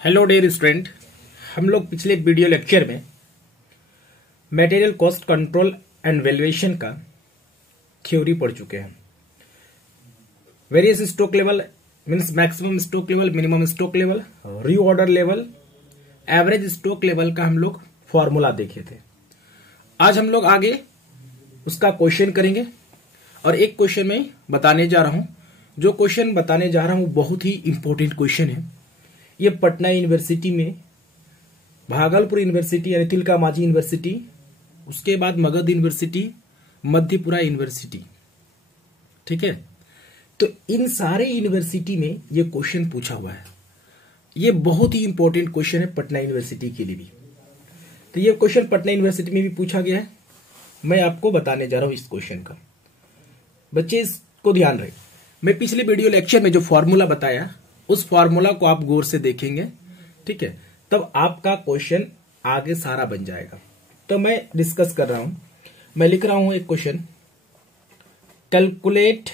Hello dear student, हम लोग पिछले वीडियो लेक्चर में material cost control and valuation का थ्योरी पढ़ चुके हैं। Various stock level means maximum stock level, minimum stock level, reorder level, average stock level का हम लोग फॉर्मूला देखे थे। आज हम लोग आगे उसका क्वेश्चन करेंगे और एक क्वेश्चन में बताने जा रहा हूं। जो क्वेश्चन बताने जा रहा हूं बहुत ही इंपॉर्टेंट क्वेश्चन है। ये पटना यूनिवर्सिटी में, भागलपुर यूनिवर्सिटी यानी तिलका मांझी यूनिवर्सिटी, उसके बाद मगध यूनिवर्सिटी, मध्यपुरा यूनिवर्सिटी, ठीक है। तो इन सारे यूनिवर्सिटी में ये क्वेश्चन पूछा हुआ है। ये बहुत ही इंपॉर्टेंट क्वेश्चन है पटना यूनिवर्सिटी के लिए भी। तो ये क्वेश्चन पटना यूनिवर्सिटी में भी पूछा गया है। मैं आपको बताने जा रहा हूं इस क्वेश्चन का। बच्चे इसको ध्यान रहे, मैं पिछले वीडियो लेक्चर में जो फॉर्मूला बताया उस फॉर्मूला को आप गौर से देखेंगे, ठीक है, तब आपका क्वेश्चन आगे सारा बन जाएगा। तो मैं डिस्कस कर रहा हूं, मैं लिख रहा हूं एक question, calculate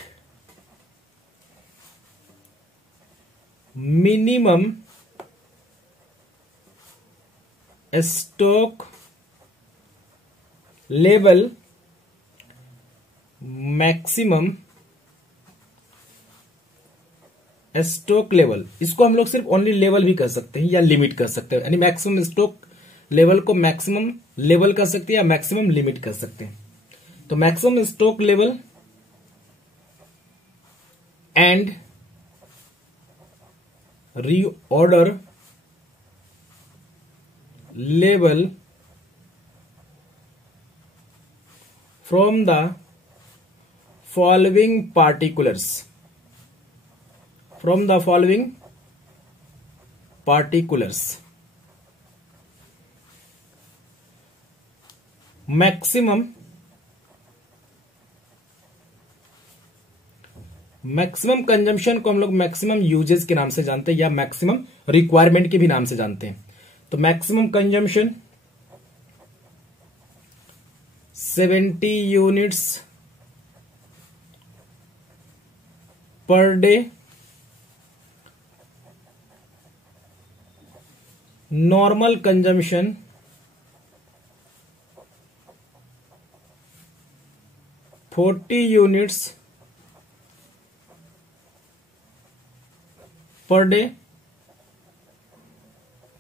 minimum stock level, maximum stock level. इसको हम लोग सिर्फ ओनली लेवल भी कर सकते हैं या लिमिट कर सकते हैं, यानी मैक्सिमम स्टॉक लेवल को मैक्सिमम लेवल कर सकते हैं या मैक्सिमम लिमिट कर सकते हैं। तो maximum stock level and reorder level from the following particulars, from the following particulars. Maximum consumption को हम लोग मैक्सिमम यूजेस के नाम से जानते हैं या मैक्सिमम रिक्वायरमेंट के भी नाम से जानते हैं। तो maximum consumption 70 units per day, normal consumption 40 units per day,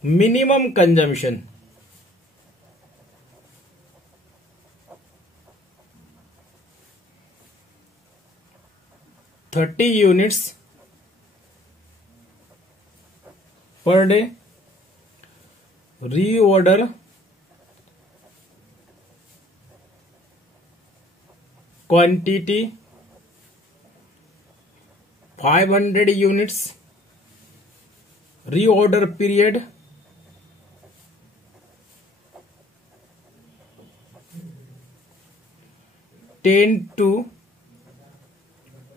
minimum consumption 30 units per day, reorder quantity 500 units, reorder period 10 to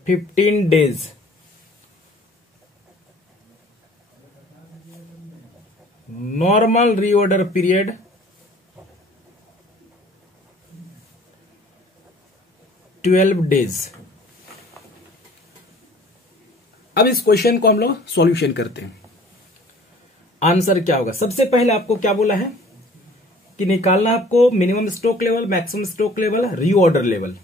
15 days, normal reorder period 12 days. अब इस क्वेश्चन को हम लोग सॉल्यूशन करते हैं। आंसर क्या होगा? सबसे पहले आपको क्या बोला है कि निकालना आपको minimum stock level, maximum stock level, reorder level.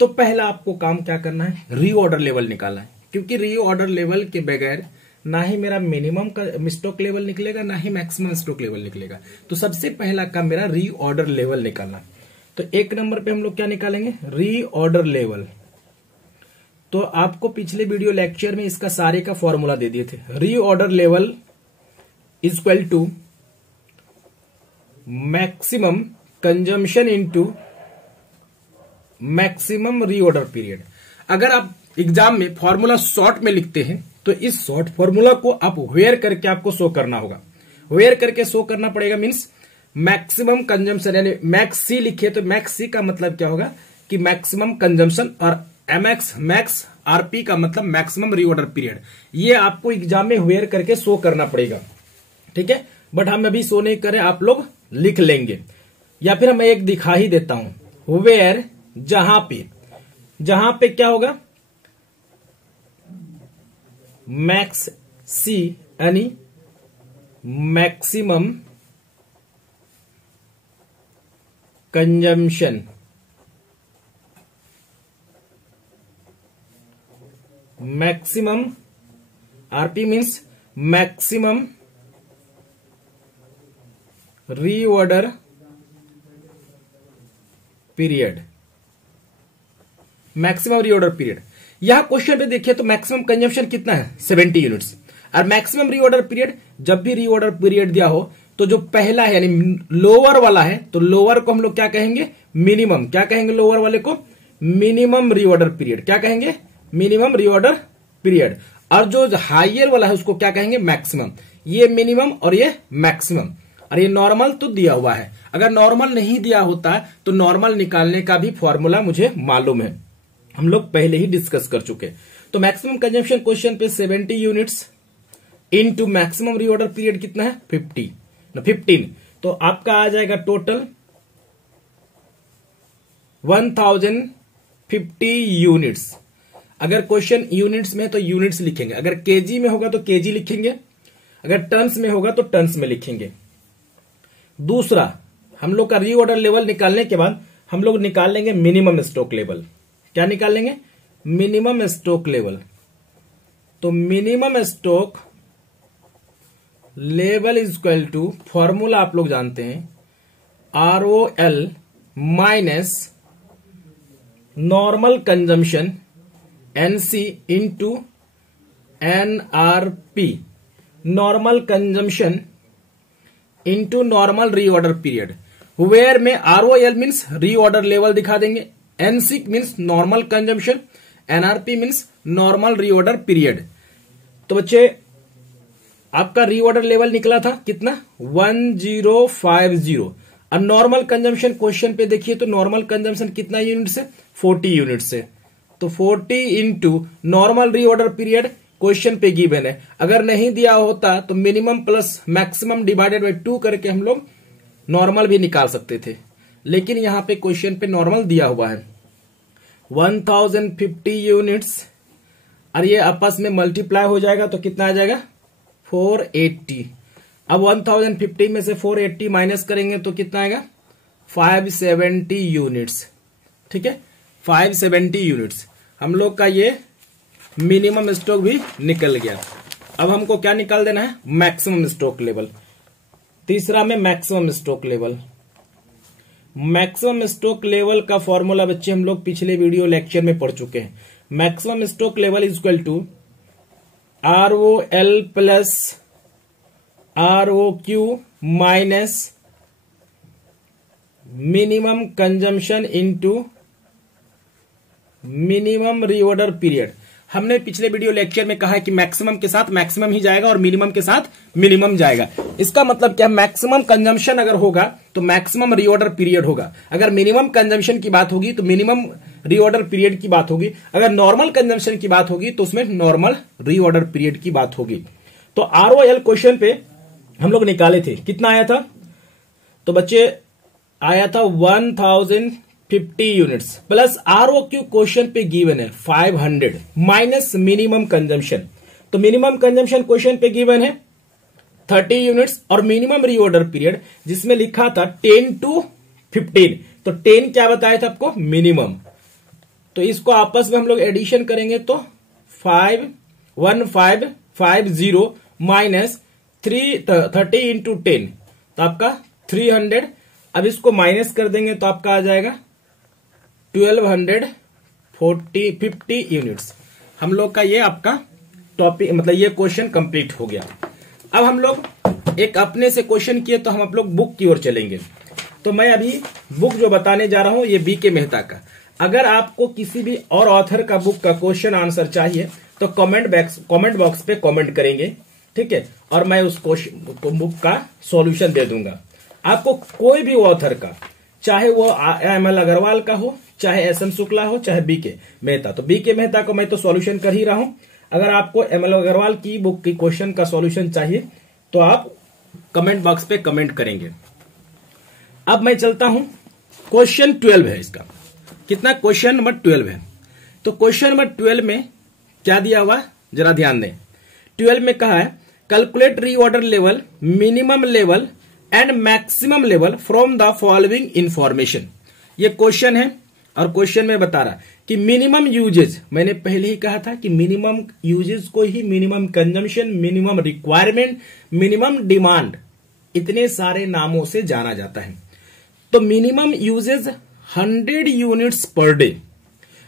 तो पहला आपको काम क्या करना है? रीऑर्डर लेवल निकालना है, क्योंकि रीऑर्डर लेवल के बगैर ना ही मेरा मिनिमम का स्टॉक लेवल निकलेगा, ना ही मैक्सिमम स्टॉक लेवल निकलेगा। तो सबसे पहला काम मेरा रीऑर्डर लेवल निकालना। तो एक नंबर पे हम लोग क्या निकालेंगे? Reorder level. तो आपको पिछले वीडियो लेक्चर में इसका सारे का फॉर्मूला दे दिए थे। Reorder level is equal to maximum consumption into maximum reorder period. अगर आप एग्जाम में फॉर्मूला शॉर्ट में लिखते हैं तो इस शॉर्ट फॉर्मूला को आप वेयर करके आपको शो करना होगा। वेयर करके शो करना पड़ेगा मींस मैक्सिमम कंजम्पशन, यानी मैक्स सी लिखे तो मैक्स सी का मतलब क्या होगा कि मैक्सिमम कंजम्पशन, और एमएक्स मैक्स आरपी का मतलब मैक्सिमम रीऑर्डर पीरियड। ये आपको एग्जाम में वेयर करके शो करना पड़ेगा, ठीक है। बट हम अभी शो नहीं करें, आप लोग लिख लेंगे, या फिर मैं एक दिखा ही देता हूं। वेयर जहां पे क्या होगा, मैक्स सी यानी maximum consumption, maximum RP means maximum reorder period, maximum reorder period. यहां क्वेश्चन पे देखिए तो मैक्सिमम कंजम्पशन कितना है 70 यूनिट्स, और मैक्सिमम रीऑर्डर पीरियड, जब भी रीऑर्डर पीरियड दिया हो तो जो पहला है यानी लोअर वाला है तो लोअर को हम लोग क्या कहेंगे मिनिमम, क्या कहेंगे लोअर वाले को मिनिमम रीऑर्डर पीरियड, क्या कहेंगे मिनिमम रीऑर्डर पीरियड, और जो हाइयर वाला है उसको क्या कहेंगे मैक्सिमम। ये मिनिमम और ये मैक्सिमम, और ये नॉर्मल तो दिया हुआ है। अगर नॉर्मल नहीं दिया होता तो नॉर्मल निकालने का भी फॉर्मूला मुझे मालूम है, हम लोग पहले ही डिस्कस कर चुके। तो मैक्सिमम कंजम्पशन क्वेश्चन पे 70 units into maximum reorder period कितना है 15, तो आपका आ जाएगा टोटल 1050 यूनिट्स। अगर क्वेश्चन यूनिट्स में तो यूनिट्स लिखेंगे, अगर केजी में होगा तो केजी लिखेंगे, अगर टन्स में होगा तो टन्स में लिखेंगे। दूसरा, हम लोग का रीऑर्डर लेवल निकालने के बाद हम लोग निकाल लेंगे मिनिमम स्टॉक लेवल। क्या निकाल लेंगे मिनिमम स्टॉक लेवल। तो minimum stock level is equal to, formula आप लोग जानते हैं, ROL minus normal consumption NC into NRP, normal consumption into normal reorder period, where में ROL मीन्स रीऑर्डर लेवल दिखा देंगे, NC means normal consumption, NRP means normal reorder period. तो बच्चे आपका रीऑर्डर लेवल निकला था कितना 1050, और नॉर्मल कंजम्पशन क्वेश्चन पे देखिए तो नॉर्मल कंजम्पशन कितना यूनिट से 40 यूनिट से, तो 40 into normal reorder period question पे गिवन है। अगर नहीं दिया होता तो minimum plus maximum divided by 2 करके हम लोग नॉर्मल भी निकाल सकते थे, लेकिन यहां पे क्वेश्चन पे नॉर्मल दिया हुआ है 1050 यूनिट्स, और ये आपस में मल्टीप्लाई हो जाएगा तो कितना आ जाएगा 480। अब 1050 में से 480 माइनस करेंगे तो कितना आएगा 570 यूनिट्स। ठीक है, 570 यूनिट्स हम लोग का ये मिनिमम स्टॉक भी निकल गया। अब हमको क्या निकाल देना है मैक्सिमम स्टॉक लेवल। तीसरा में maximum stock level, maximum stock level का फॉर्मूला बच्चे हम लोग पिछले वीडियो लेक्चर में पढ़ चुके हैं। Maximum stock level is equal to ROL plus ROQ minus minimum consumption into minimum reorder period. हमने पिछले वीडियो लेक्चर में कहा है कि मैक्सिमम के साथ मैक्सिमम ही जाएगा और मिनिमम के साथ मिनिमम जाएगा। इसका मतलब क्या, मैक्सिमम कंजम्पशन अगर होगा तो मैक्सिमम रीऑर्डर पीरियड होगा, अगर मिनिमम कंजम्पशन की बात होगी तो मिनिमम रीऑर्डर पीरियड की बात होगी, अगर नॉर्मल कंजम्पशन की बात होगी तो उसमें नॉर्मल रीऑर्डर पीरियड की बात होगी। तो ROL क्वेश्चन पे हम लोग निकाले थे, कितना आया था तो बच्चे आया था 1050 यूनिट्स प्लस ROQ क्वेश्चन पे गिवन है 500 माइनस मिनिमम कंजम्पशन। तो मिनिमम कंजम्पशन क्वेश्चन पे गिवन है 30 यूनिट्स और मिनिमम रीऑर्डर पीरियड जिसमें लिखा था 10 to 15, तो 10 क्या बताया था आपको मिनिमम। तो इसको आपस में हम लोग एडिशन करेंगे तो 1550 माइनस 30 इंटू 10 तो आपका 300। अब इसको माइनस कर देंगे तो आपका आ जाएगा 1250 यूनिट्स। हम लोग का ये आपका टॉपिक मतलब ये क्वेश्चन कंप्लीट हो गया। अब हम लोग एक अपने से क्वेश्चन किए तो हम आप लोग बुक की ओर चलेंगे। तो मैं अभी बुक जो बताने जा रहा हूं ये BK मेहता का। अगर आपको किसी भी और ऑथर का बुक का क्वेश्चन आंसर चाहिए तो कमेंट बॉक्स पे कमेंट करेंगे, ठीक है, और मैं उस क्वेश्चन बुक का सॉल्यूशन दे दूंगा। आपको कोई भी ऑथर का, चाहे वो ML अग्रवाल का हो, चाहे SM शुक्ला हो, चाहे BK मेहता, तो BK मेहता को मैं तो सॉल्यूशन कर ही रहा हूं। अगर आपको ML अग्रवाल की बुक की क्वेश्चन का सॉल्यूशन चाहिए तो आप कमेंट बॉक्स पे कमेंट करेंगे। अब मैं चलता हूं, क्वेश्चन 12 है इसका। कितना, क्वेश्चन नंबर 12 है। तो क्वेश्चन नंबर 12 में क्या दिया हुआ जरा ध्यान दें। 12 में कहा है calculate reorder level, minimum level and maximum level from the following information. ये क्वेश्चन है और क्वेश्चन में बता रहा कि मिनिमम यूजेज, मैंने पहले ही कहा था कि मिनिमम यूजेज को ही minimum consumption, minimum requirement, minimum demand, इतने सारे नामों से जाना जाता है। तो minimum usages 100 units per day,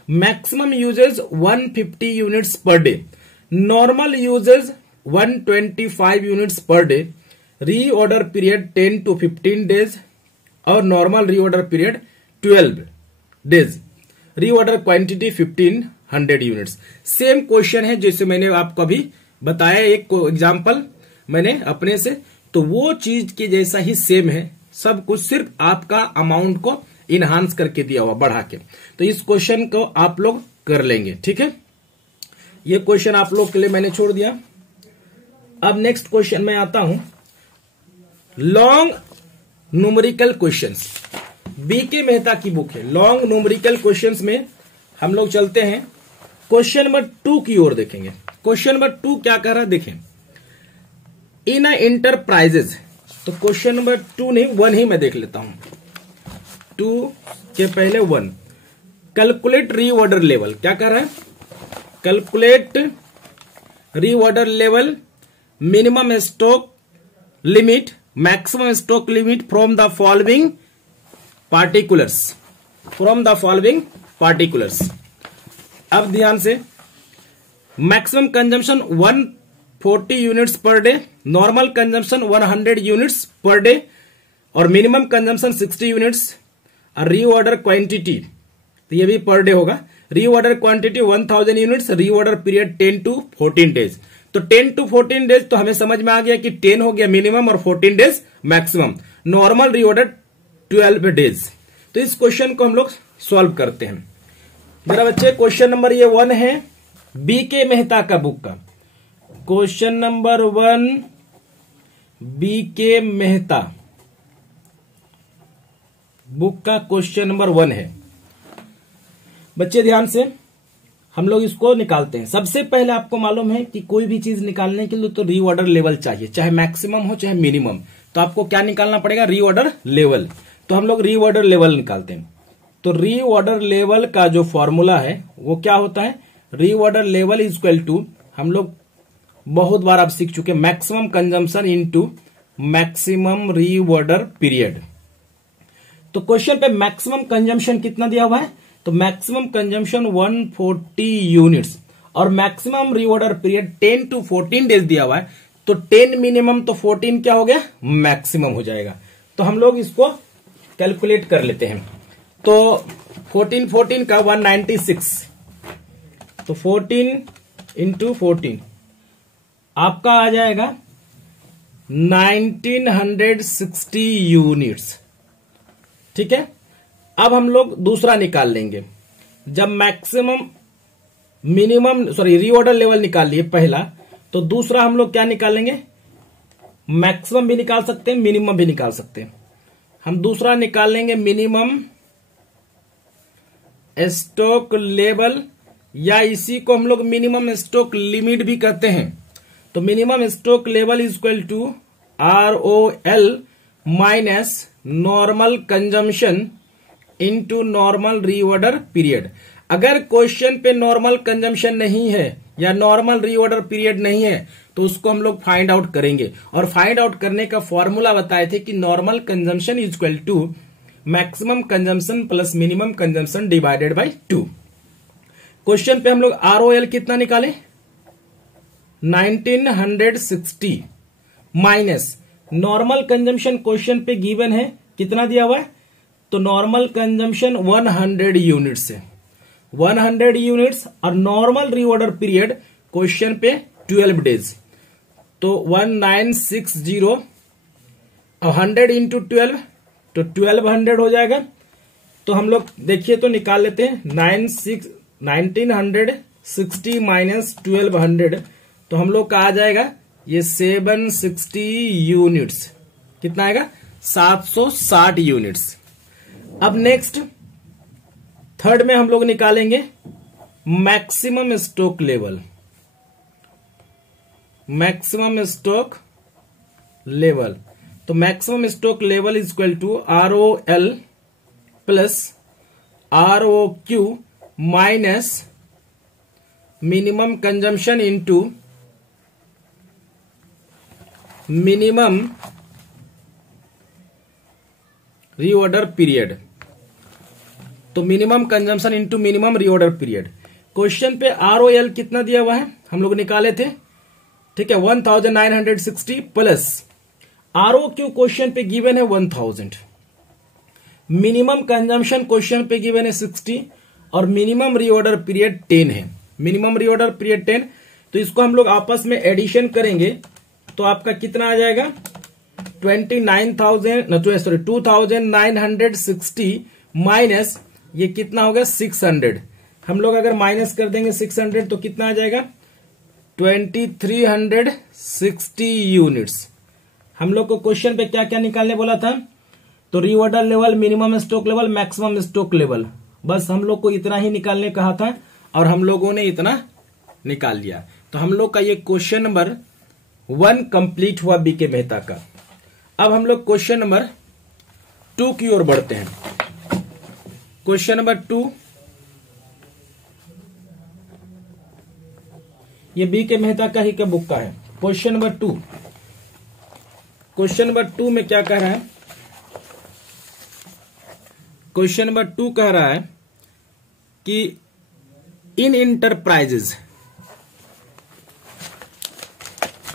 maximum usages 150 units per day, normal usages 125 units per day, reorder period 10 to 15 days और normal reorder period 12 days, reorder quantity 1500 units. Same question है जैसे मैंने आपको अभी बताया, एक एग्जांपल मैंने अपने से, तो वो चीज के जैसा ही सेम है सब कुछ, सिर्फ आपका अमाउंट को इनहांस करके दिया हुआ बढ़ा के। तो इस क्वेश्चन को आप लोग कर लेंगे, ठीक है। ये क्वेश्चन आप लोग के लिए मैंने छोड़ दिया। अब नेक्स्ट क्वेश्चन में आता हूं, long numerical questions. BK Mehta की बुक है लॉन्ग न्यूमेरिकल क्वेश्चंस में हम लोग चलते हैं क्वेश्चन नंबर 2 की ओर देखेंगे। क्वेश्चन नंबर 2 क्या कह रहा है देखें, इन अ इंटरप्राइजेज। तो क्वेश्चन नंबर 2 नहीं 1 ही मैं देख लेता हूं, 2 के पहले 1। कैलकुलेट रीऑर्डर लेवल, क्या कह रहा है, calculate reorder level, minimum stock limit, maximum stock limit from the following particulars, from the following particulars. अब ध्यान से, maximum consumption 140 units per day, normal consumption 100 units per day और मिनिमम कंजम्पशन 60 यूनिट्स, और reorder quantity, तो ये भी per day होगा, reorder quantity 1000 units, reorder period 10 to 14 days. तो 10 to 14 डेज तो हमें समझ में आ गया कि 10 हो गया मिनिमम और 14 days maximum, normal reorder 12 days. तो इस क्वेश्चन को हम लोग सॉल्व करते हैं मेरा बच्चे। क्वेश्चन नंबर ये 1 है बीके मेहता का बुक का, question number 1 BK Mehta book का क्वेश्चन नंबर 1 है बच्चे। ध्यान से हम लोग इसको निकालते हैं। सबसे पहले आपको मालूम है कि कोई भी चीज निकालने के लिए तो रीऑर्डर लेवल चाहिए, चाहे मैक्सिमम हो चाहे मिनिमम। तो आपको क्या निकालना पड़ेगा, रीऑर्डर लेवल। तो हम लोग रीऑर्डर लेवल निकालते हैं। तो रीऑर्डर लेवल का जो फॉर्मूला है वो क्या होता है, reorder level is equal to, हम लोग बहुत बार आप सीख चुके, maximum consumption into maximum reorder period. तो क्वेश्चन पे मैक्सिमम कंजम्पशन कितना दिया हुआ है, तो मैक्सिमम कंजम्पशन 140 यूनिट्स और maximum reorder period 10 to 14 days दिया हुआ है। तो 10 मिनिमम तो 14 क्या हो गया, मैक्सिमम हो जाएगा। तो हम लोग इसको कैलकुलेट कर लेते हैं। तो 14 का 196, तो 14 इंटू 14 आपका आ जाएगा 1960 यूनिट्स, ठीक है। अब हम लोग दूसरा निकाल लेंगे। जब मैक्सिमम मिनिमम रीऑर्डर लेवल निकाल लिए पहला, तो दूसरा हम लोग क्या निकालेंगे, मैक्सिमम भी निकाल सकते हैं मिनिमम भी निकाल सकते हैं। हम दूसरा निकाल लेंगे मिनिमम स्टॉक लेवल, या इसी को हम लोग मिनिमम स्टॉक लिमिट भी कहते हैं। तो minimum stock level is equal to ROL minus normal consumption into normal reorder period. अगर क्वेश्चन पे नॉर्मल कंजम्पशन नहीं है या नॉर्मल रीऑर्डर पीरियड नहीं है तो उसको हम लोग फाइंड आउट करेंगे। और फाइंड आउट करने का फॉर्मूला बताए थे कि normal consumption is equal to maximum consumption plus minimum consumption divided by 2। Question पे हम लोग ROL कितना निकाले, 1960 माइनस नॉर्मल कंजम्पशन क्वेश्चन पे गिवन है कितना दिया हुआ है, तो नॉर्मल कंजम्पशन 100 यूनिट्स है, 100 यूनिट्स और नॉर्मल रीऑर्डर पीरियड क्वेश्चन पे 12 डेज। तो 1960 और 100 इंटू 12 तो 1200 हो जाएगा। तो हम लोग देखिए तो निकाल लेते हैं 1960 माइनस 1200, तो हम लोग का आ जाएगा ये 760 यूनिट्स। कितना आएगा, 760 यूनिट्स। अब नेक्स्ट थर्ड में हम लोग निकालेंगे maximum stock level. Maximum stock level. तो maximum stock level is equal to ROL plus ROQ minus minimum consumption into minimum reorder period. तो minimum consumption into minimum reorder period. Question पे ROL कितना दिया हुआ है हम लोग निकाले थे, ठीक है, 1960 प्लस ROQ क्वेश्चन पे गिवन है 1000, मिनिमम कंजम्पशन क्वेश्चन पे गिवन है 60 और मिनिमम रीऑर्डर पीरियड 10 है। मिनिमम रीऑर्डर पीरियड 10, तो इसको हम लोग आपस में एडिशन करेंगे तो आपका कितना आ जाएगा 2960 माइनस ये कितना होगा 600। हम लोग अगर माइनस कर देंगे 600 तो कितना आ जाएगा 2360 यूनिट्स। हम लोग को क्वेश्चन पे क्या क्या निकालने बोला था, तो reorder level, minimum stock level, maximum stock level, बस हम लोग को इतना ही निकालने कहा था और हम लोगों ने इतना निकाल लिया। तो हम लोग का ये क्वेश्चन नंबर 1 कंप्लीट हुआ बीके मेहता का। अब हम लोग क्वेश्चन नंबर 2 की ओर बढ़ते हैं। क्वेश्चन नंबर 2, ये बीके मेहता का ही का बुक का है। क्वेश्चन नंबर 2, क्वेश्चन नंबर 2 में क्या कह रहा है, क्वेश्चन नंबर 2 कह रहा है कि इन इंटरप्राइजेज,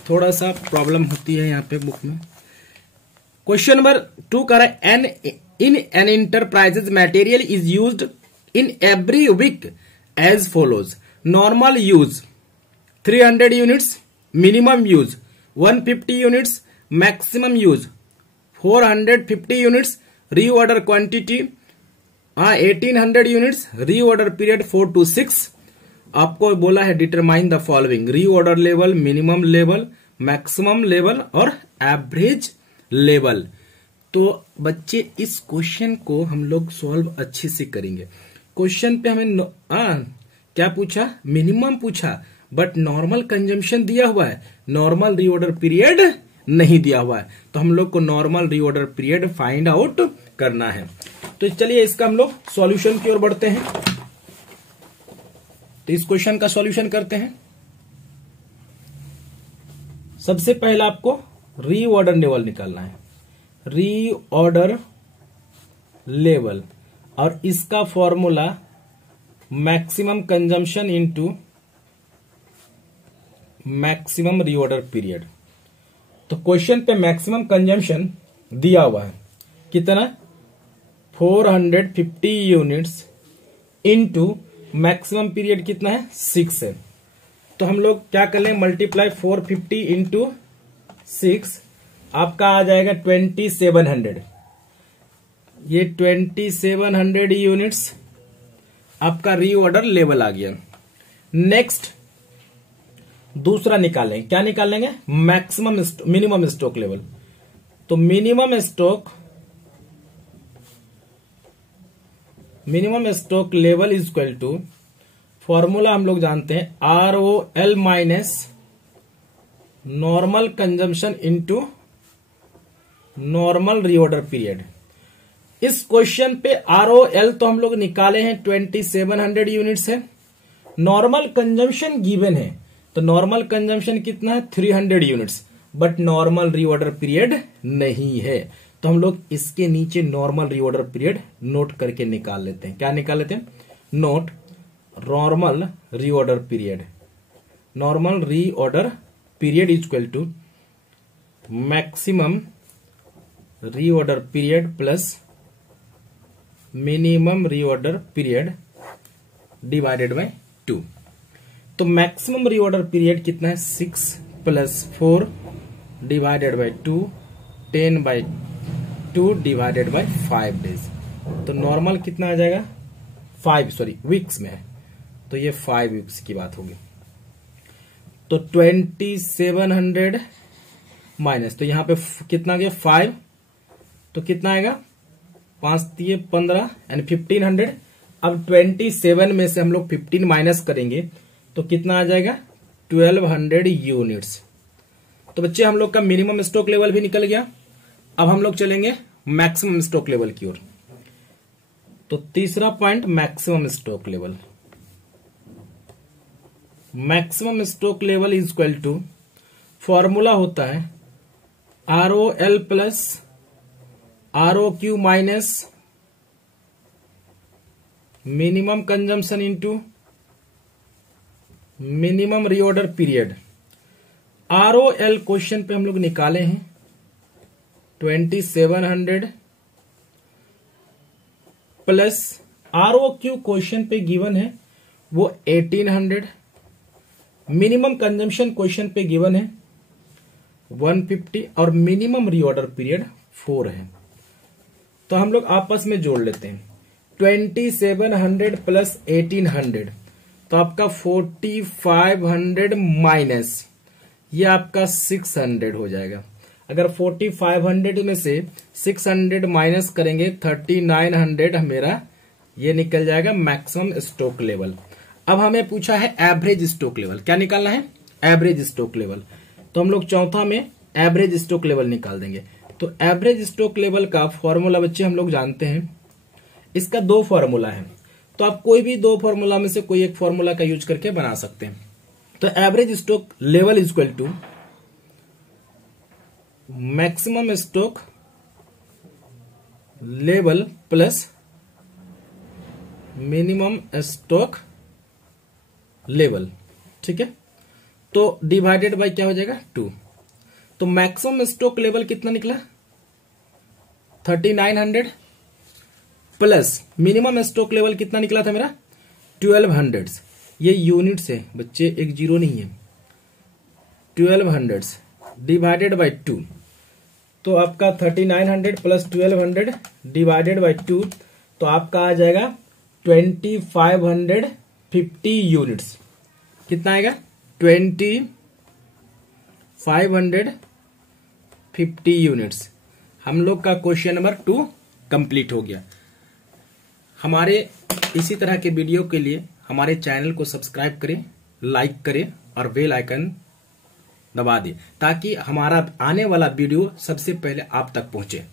थोड़ा सा प्रॉब्लम होती है यहाँ पे बुक में। क्वेश्चन नंबर 2 कह रहा है in N enterprises material is used in every week as follows. Normal use 300 units, minimum use 150 units, maximum use 450 units, reorder quantity 1800 units, reorder period 4 to 6। आपको बोला है determine the following, reorder level, minimum level, maximum level और average level. तो बच्चे इस question को हम लोग सॉल्व अच्छे से करेंगे। क्वेश्चन पे हमें क्या पूछा, मिनिमम पूछा, बट नॉर्मल कंजम्पशन दिया हुआ है, नॉर्मल रीऑर्डर पीरियड नहीं दिया हुआ है। तो हम लोग को normal reorder period find out करना है। तो चलिए इसका हम लोग सॉल्यूशन की ओर बढ़ते हैं। तो इस क्वेश्चन का सॉल्यूशन करते हैं। सबसे पहला आपको रीऑर्डर लेवल निकालना है, रीऑर्डर लेवल, और इसका formula maximum consumption into maximum reorder period. तो क्वेश्चन पे मैक्सिमम कंजम्पशन दिया हुआ है कितना 450 यूनिट्स इनटू मैक्सिमम पीरियड कितना है 6 है। तो हम लोग क्या कर लें, मल्टीप्लाई 450 इंटू 6, आपका आ जाएगा 2700। ये 2700 यूनिट्स आपका रीऑर्डर लेवल आ गया। नेक्स्ट दूसरा निकालेंगे, क्या निकालेंगे, मैक्सिमम मिनिमम स्टॉक लेवल। तो minimum stock level is equal to, formula हम लोग जानते हैं ROL minus normal consumption into normal reorder period. इस क्वेश्चन पे ROL तो हम लोग निकाले हैं 2700 यूनिट्स है, नॉर्मल कंजम्पशन गिवन है, तो नॉर्मल कंजम्पशन कितना है 300 units, but normal reorder period नहीं है। तो हम लोग इसके नीचे नॉर्मल रीऑर्डर पीरियड नोट करके निकाल लेते हैं। क्या निकाल लेते हैं, note normal reorder period. Normal reorder period is equal to maximum reorder period plus minimum reorder period divided by 2। तो मैक्सिमम रीऑर्डर पीरियड कितना है 6 plus 4 divided by 2, 10 by 2 divided by 5 days. तो नॉर्मल कितना आ जाएगा 5 वीक्स में है, तो ये 5 वीक्स की बात होगी। तो 2700 माइनस, तो यहां पे कितना गया 5, तो कितना आएगा 5 दिए 15 यानी 1500। अब 27 में से हम लोग 15 माइनस करेंगे तो कितना आ जाएगा 1200 यूनिट्स। तो बच्चे हम लोग का मिनिमम स्टॉक लेवल भी निकल गया। अब हम लोग चलेंगे मैक्सिमम स्टॉक लेवल की ओर। तो तीसरा point maximum stock level. Maximum stock level is equal to, formula होता है ROL plus ROQ minus minimum consumption into minimum reorder period. ROL question पे हम लोग निकाले हैं 2700 प्लस ROQ क्वेश्चन पे गिवन है वो 1800, मिनिमम कंजम्पशन क्वेश्चन पे गिवन है 150 और मिनिमम रीऑर्डर पीरियड 4 है। तो हम लोग आपस में जोड़ लेते हैं 2700 प्लस 1800, तो आपका 4500 माइनस ये आपका 600 हो जाएगा। अगर 4500 में से 600 माइनस करेंगे 3900 मेरा ये निकल जाएगा मैक्सिमम स्टॉक लेवल। अब हमें पूछा है एवरेज स्टॉक लेवल, क्या निकालना है? Average stock level. तो हम लोग चौथा में एवरेज स्टॉक लेवल निकाल देंगे। तो एवरेज स्टॉक लेवल का फॉर्मूला बच्चे हम लोग जानते हैं, इसका 2 फॉर्मूला है। तो आप कोई भी 2 फॉर्मूला में से कोई एक फॉर्मूला का यूज करके बना सकते हैं। तो average stock level is equal to maximum stock level plus minimum stock level. ठीक है, तो डिवाइडेड बाय क्या हो जाएगा 2। तो मैक्सिमम स्टॉक लेवल कितना निकला 3900 प्लस मिनिमम स्टॉक लेवल कितना निकला था मेरा 1200। ये यूनिट्स है बच्चे, एक जीरो नहीं है। 1200 डिवाइडेड बाय 2, तो आपका 3900 प्लस 1200 डिवाइडेड बाय 2, तो आपका आ जाएगा 2550 यूनिट्स। कितना आएगा 2550 यूनिट्स। हम लोग का क्वेश्चन नंबर 2 कंप्लीट हो गया। हमारे इसी तरह के वीडियो के लिए हमारे चैनल को सब्सक्राइब करें, लाइक करें और बेल आइकन दबा दें ताकि हमारा आने वाला वीडियो सबसे पहले आप तक पहुंचे।